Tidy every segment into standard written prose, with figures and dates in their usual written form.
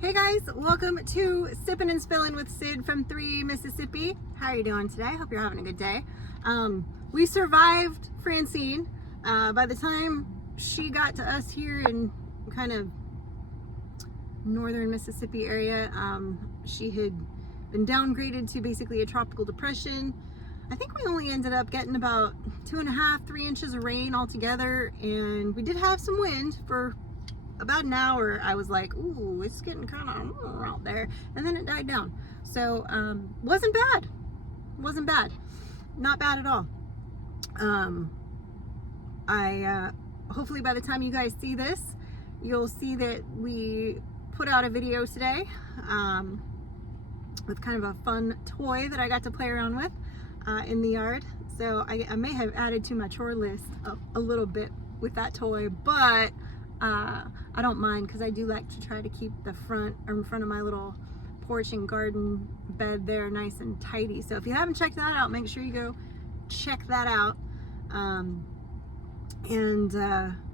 Hey guys, welcome to Sippin' and Spillin' with Sid from 3 Mississippi. How are you doing today? Hope you're having a good day. We survived Francine. By the time she got to us here in kind of northern Mississippi area, she had been downgraded to basically a tropical depression. I think we only ended up getting about 2.5, 3 inches of rain altogether, and we did have some wind for about an hour. I was like, ooh, it's getting kind of out there, and then it died down. So wasn't bad, not bad at all. Hopefully by the time you guys see this, you'll see that we put out a video today with kind of a fun toy that I got to play around with in the yard. So I may have added to my chore list a little bit with that toy, but I don't mind, because I do like to try to keep the front of my little porch and garden bed there nice and tidy. So if you haven't checked that out, make sure you go check that out.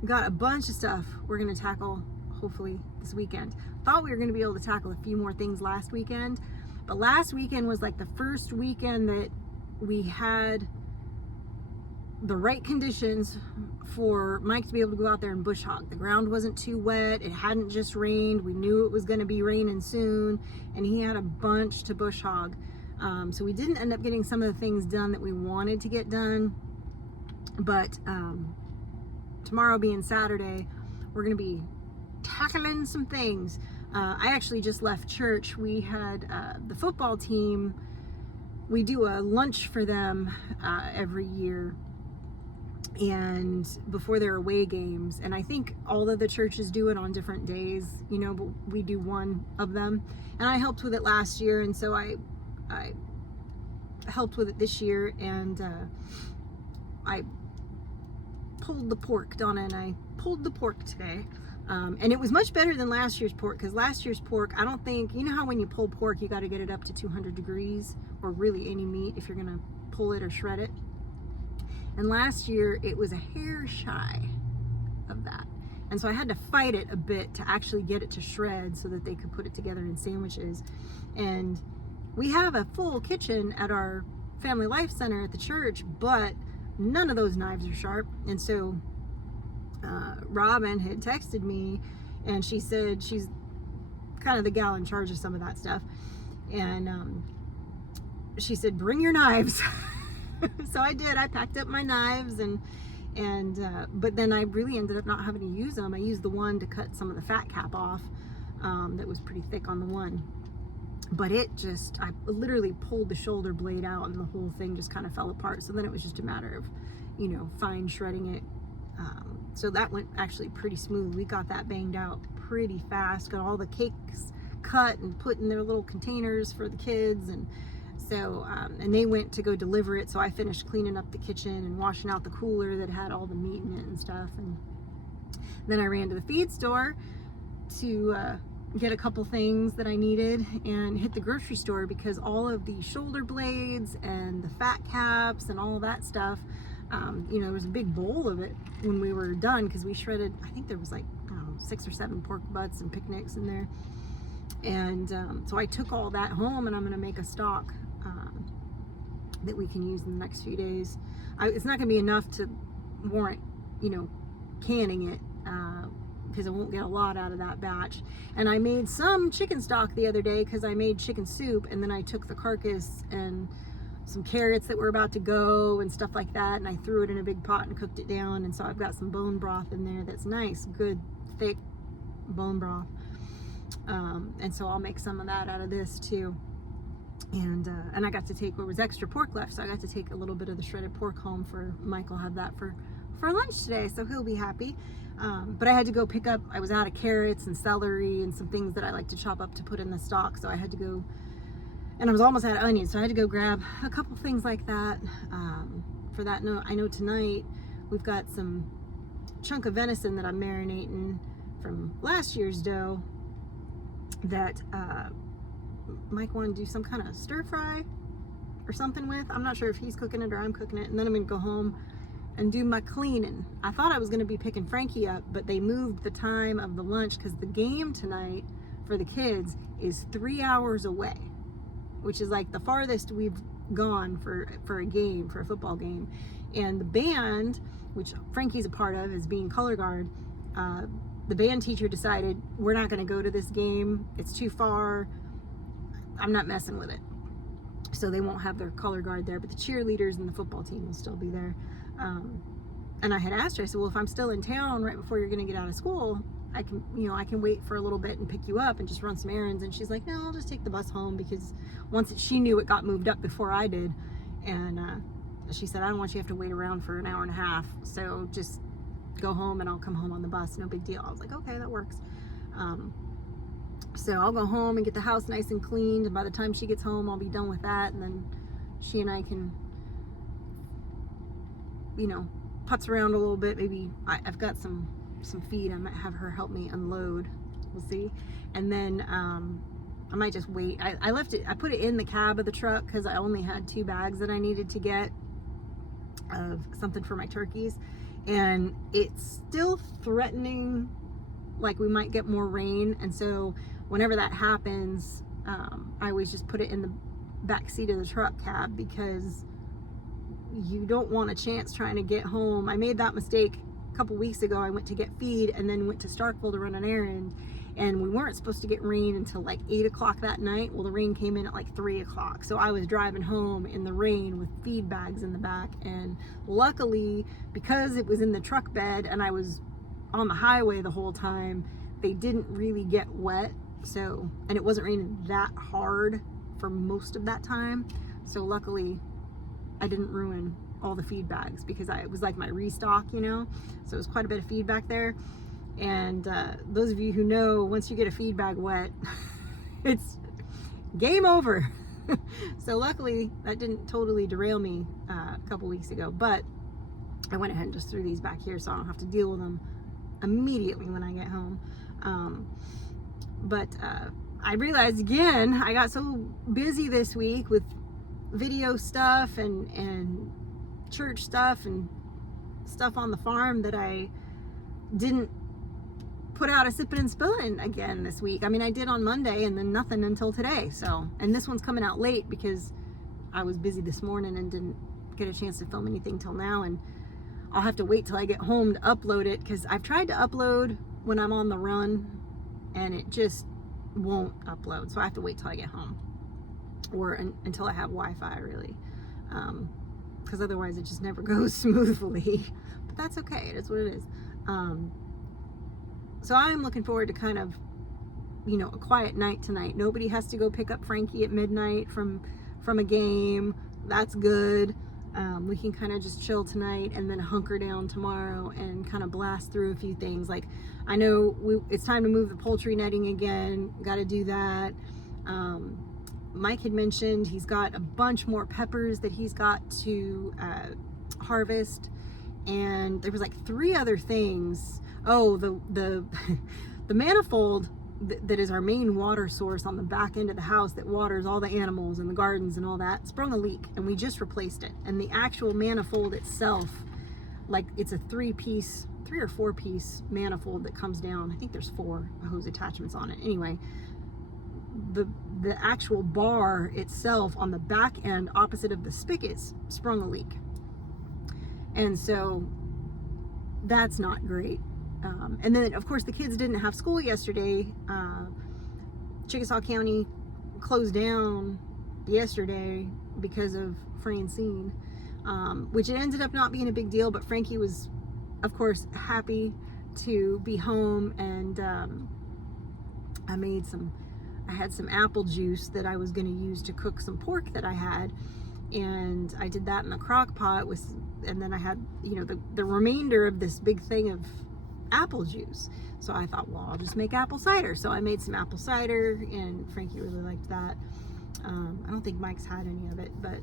Got a bunch of stuff we're going to tackle hopefully this weekend. Thought we were going to be able to tackle a few more things last weekend, but last weekend was like the first weekend that we had the right conditions for Mike to be able to go out there and bush hog. The ground wasn't too wet, it hadn't just rained, we knew it was going to be raining soon, and he had a bunch to bush hog. So we didn't end up getting some of the things done that we wanted to get done, but tomorrow being Saturday, we're going to be tackling some things. I actually just left church. We had the football team, we do a lunch for them every year, and before their away games, and I think all of the churches do it on different days, you know, but we do one of them, and I helped with it last year, and so I helped with it this year, and I pulled the pork. Donna and I pulled the pork today, and it was much better than last year's pork, because last year's pork, I don't think, you know how when you pull pork you got to get it up to 200 degrees, or really any meat if you're gonna pull it or shred it. And last year it was a hair shy of that. And so I had to fight it a bit to actually get it to shred so that they could put it together in sandwiches. And we have a full kitchen at our Family Life Center at the church, but none of those knives are sharp. And so Robin had texted me, and she said she's kind of the gal in charge of some of that stuff. And she said, bring your knives. So I did. I packed up my knives, but then I really ended up not having to use them. I used the one to cut some of the fat cap off that was pretty thick on the one. But I literally pulled the shoulder blade out, and the whole thing just kind of fell apart. So then it was just a matter of, you know, fine shredding it. So that went actually pretty smooth. We got that banged out pretty fast, got all the cakes cut and put in their little containers for the kids, and so and they went to go deliver it, so I finished cleaning up the kitchen and washing out the cooler that had all the meat in it and stuff, and then I ran to the feed store to get a couple things that I needed, and hit the grocery store because all of the shoulder blades and the fat caps and all that stuff, you know, there was a big bowl of it when we were done, because we shredded, I think there was like, I don't know, 6 or 7 pork butts and picnics in there. And so I took all that home, and I'm going to make a stock that we can use in the next few days. It's not going to be enough to warrant, you know, canning it, because I won't get a lot out of that batch. And I made some chicken stock the other day because I made chicken soup, and then I took the carcass and some carrots that were about to go and stuff like that, and I threw it in a big pot and cooked it down, and so I've got some bone broth in there that's nice, good, thick bone broth. And so I'll make some of that out of this too. And I got to take what was extra pork left, so I got to take a little bit of the shredded pork home for Mike. Will have that for lunch today, so he'll be happy. But I had to go pick up, I was out of carrots and celery and some things that I like to chop up to put in the stock, so I had to go, and I was almost out of onions, so I had to go grab a couple things like that for that. No, I know tonight we've got some chunk of venison that I'm marinating from last year's dough that Mike wanted to do some kind of stir fry or something with. I'm not sure if he's cooking it or I'm cooking it, and then I'm gonna go home and do my cleaning. I thought I was gonna be picking Frankie up, but they moved the time of the lunch because the game tonight for the kids is 3 hours away, which is like the farthest we've gone for a game, for a football game. And the band, which Frankie's a part of as being color guard, the band teacher decided, we're not going to go to this game, it's too far, I'm not messing with it. So they won't have their color guard there, but the cheerleaders and the football team will still be there. And I had asked her, I said, well, if I'm still in town right before you're going to get out of school, I can wait for a little bit and pick you up and just run some errands. And she's like, no, I'll just take the bus home, because she knew it got moved up before I did. And she said, I don't want you to have to wait around for an hour and a half. So just go home and I'll come home on the bus. No big deal. I was like, okay, that works. So I'll go home and get the house nice and cleaned. And by the time she gets home, I'll be done with that. And then she and I can, putz around a little bit. Maybe I've got some feed. I might have her help me unload. We'll see. And then I might just wait. I left it, I put it in the cab of the truck because I only had 2 bags that I needed to get of something for my turkeys. And it's still threatening, like we might get more rain. And so whenever that happens, I always just put it in the back seat of the truck cab, because you don't want a chance trying to get home. I made that mistake a couple weeks ago. I went to get feed and then went to Starkville to run an errand, and we weren't supposed to get rain until like 8 o'clock that night. Well, the rain came in at like 3 o'clock. So I was driving home in the rain with feed bags in the back. And luckily, because it was in the truck bed and I was on the highway the whole time, they didn't really get wet. So, and it wasn't raining that hard for most of that time. So luckily I didn't ruin all the feed bags, because it was like my restock, so it was quite a bit of feed back there. And those of you who know, once you get a feed bag wet, it's game over. So luckily that didn't totally derail me a couple weeks ago, but I went ahead and just threw these back here so I don't have to deal with them immediately when I get home. But I realized again, I got so busy this week with video stuff and church stuff and stuff on the farm that I didn't put out a sipping and spilling again this week. I mean, I did on Monday and then nothing until today. So, and this one's coming out late because I was busy this morning and didn't get a chance to film anything till now. And I'll have to wait till I get home to upload it, because I've tried to upload when I'm on the run and it just won't upload. So I have to wait till I get home, or until I have Wi-Fi, really, because otherwise it just never goes smoothly. But that's okay. It is what it is. So I'm looking forward to kind of, a quiet night tonight. Nobody has to go pick up Frankie at midnight from a game. That's good. We can kind of just chill tonight and then hunker down tomorrow and kind of blast through a few things. Like, I know it's time to move the poultry netting again. Got to do that. Mike had mentioned he's got a bunch more peppers that he's got to harvest, and there was like 3 other things. Oh, the manifold that is our main water source on the back end of the house that waters all the animals and the gardens and all that, sprung a leak, and we just replaced it. And the actual manifold itself, like, it's a 3 or 4 piece manifold that comes down. I think there's 4 hose attachments on it. Anyway, the actual bar itself on the back end opposite of the spigots sprung a leak. And so that's not great. And then, of course, the kids didn't have school yesterday. Chickasaw County closed down yesterday because of Francine, which it ended up not being a big deal, but Frankie was, of course, happy to be home. And I had some apple juice that I was going to use to cook some pork that I had, and I did that in the crock pot and then I had, the remainder of this big thing of apple juice. So I thought, well, I'll just make apple cider. So I made some apple cider, and Frankie really liked that. I don't think Mike's had any of it, but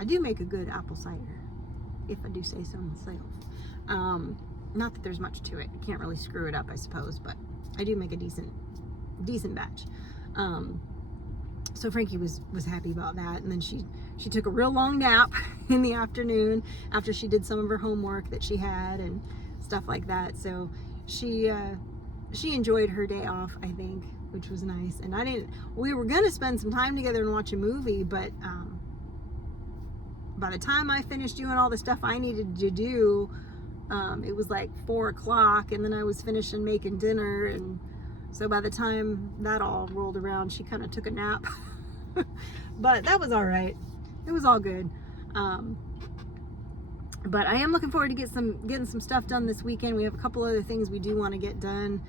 I do make a good apple cider, if I do say so myself. Not that there's much to it. You can't really screw it up, I suppose, but I do make a decent batch. So Frankie was happy about that. And then she took a real long nap in the afternoon after she did some of her homework that she had and stuff like that. So she she enjoyed her day off, I think, which was nice. And we were going to spend some time together and watch a movie, but by the time I finished doing all the stuff I needed to do, it was like 4 o'clock, and then I was finishing making dinner, and so by the time that all rolled around, she kind of took a nap. But that was all right. It was all good. But I am looking forward to getting some stuff done this weekend. We have a couple other things we do want to get done.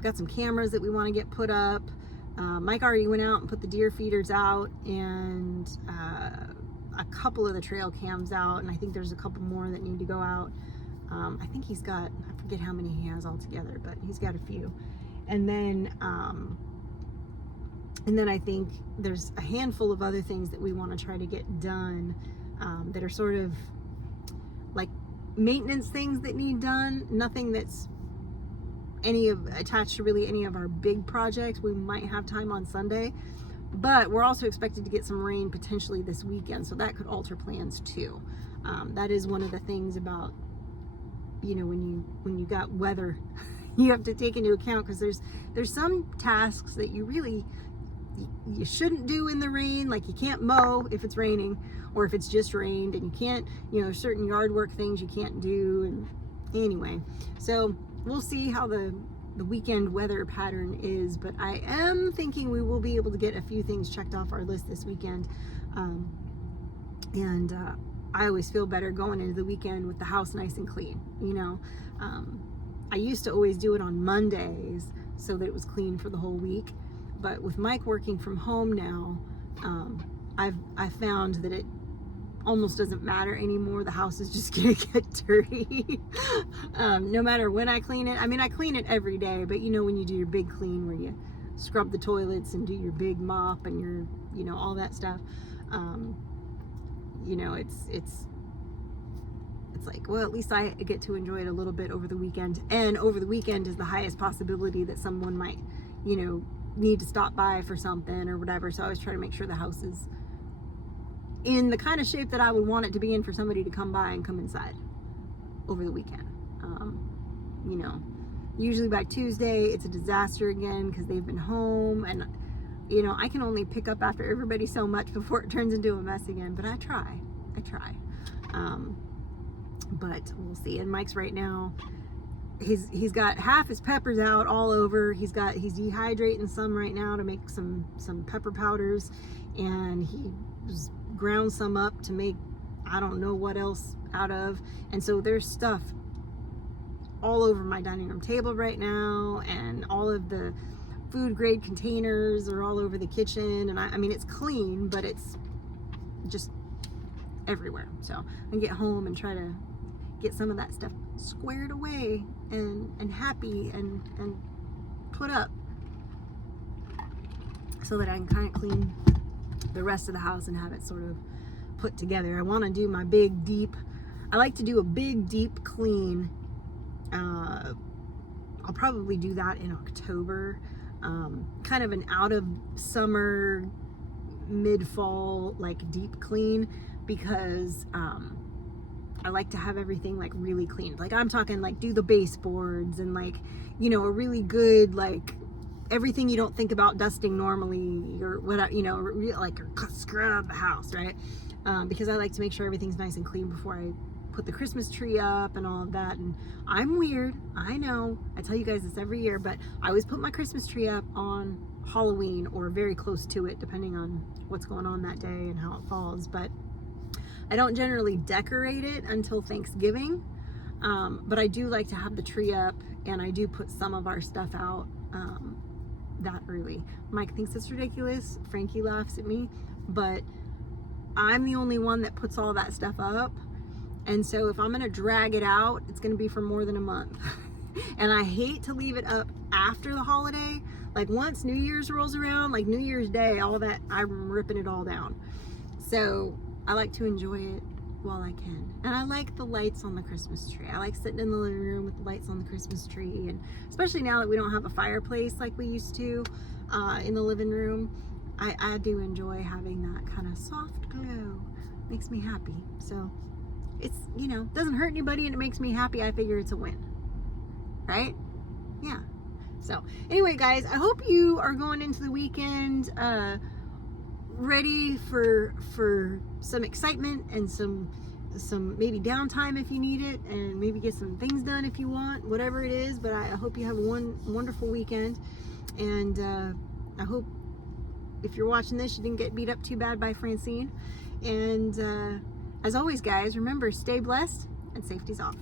Got some cameras that we want to get put up. Mike already went out and put the deer feeders out, and a couple of the trail cams out, and I think there's a couple more that need to go out. I think he's got, I forget how many he has altogether, but he's got a few. And then I think there's a handful of other things that we want to try to get done that are sort of like maintenance things that need done. Nothing that's attached to really any of our big projects. We might have time on Sunday, but we're also expected to get some rain potentially this weekend, so that could alter plans too. That is one of the things about, you know, when you got weather, you have to take into account, because there's some tasks that you shouldn't do in the rain. Like, you can't mow if it's raining, or if it's just rained, and you can't, you know, certain yard work things you can't do. And anyway, so we'll see how the weekend weather pattern is, but I am thinking we will be able to get a few things checked off our list this weekend. I always feel better going into the weekend with the house nice and clean, you know. I used to always do it on Mondays so that it was clean for the whole week, but with Mike working from home now, I've found that it almost doesn't matter anymore. The house is just gonna get dirty. No matter when I clean it. I mean, I clean it every day, but you know, when you do your big clean where you scrub the toilets and do your big mop and your, you know, all that stuff, you know, it's like, well, at least I get to enjoy it a little bit over the weekend. And over the weekend is the highest possibility that someone might, you know, need to stop by for something or whatever. So I always try to make sure the house is in the kind of shape that I would want it to be in for somebody to come by and come inside over the weekend. You know, usually by Tuesday it's a disaster again because they've been home, and you know, I can only pick up after everybody so much before it turns into a mess again, but I try. But we'll see. And Mike's right now, he's got half his peppers out all over. He's dehydrating some right now to make some pepper powders, and he ground some up to make I don't know what else out of. And so there's stuff all over my dining room table right now, and all of the food grade containers are all over the kitchen. And I mean, it's clean, but it's just everywhere. So I can get home and try to get some of that stuff squared away and happy and put up, so that I can kind of clean the rest of the house and have it sort of put together. I want to do my big deep, I like to do a big deep clean. I'll probably do that in October, kind of an out of summer, mid-fall, like deep clean, because I like to have everything like really clean. Like, I'm talking like do the baseboards and, like, you know, a really good, like, everything you don't think about dusting normally, or what, you know, like scrub the house, right? Because I like to make sure everything's nice and clean before I put the Christmas tree up and all of that. And I'm weird, I know, I tell you guys this every year, but I always put my Christmas tree up on Halloween or very close to it, depending on what's going on that day and how it falls. But I don't generally decorate it until Thanksgiving, but I do like to have the tree up, and I do put some of our stuff out that early. Mike thinks it's ridiculous, Frankie laughs at me, but I'm the only one that puts all that stuff up. And so if I'm gonna drag it out, it's gonna be for more than a month. And I hate to leave it up after the holiday. Like, once New Year's rolls around, like New Year's Day, all that, I'm ripping it all down. So I like to enjoy it while I can. And I like the lights on the Christmas tree. I like sitting in the living room with the lights on the Christmas tree. And especially now that we don't have a fireplace like we used to in the living room, I do enjoy having that kind of soft glow. Makes me happy. So it's, you know, doesn't hurt anybody and it makes me happy. I figure it's a win, right? Yeah. So anyway, guys, I hope you are going into the weekend ready for some excitement and some maybe downtime if you need it, and maybe get some things done if you want, whatever it is. But I hope you have one wonderful weekend, and I hope if you're watching this, you didn't get beat up too bad by Francine. And as always, guys, remember, stay blessed and safety's off.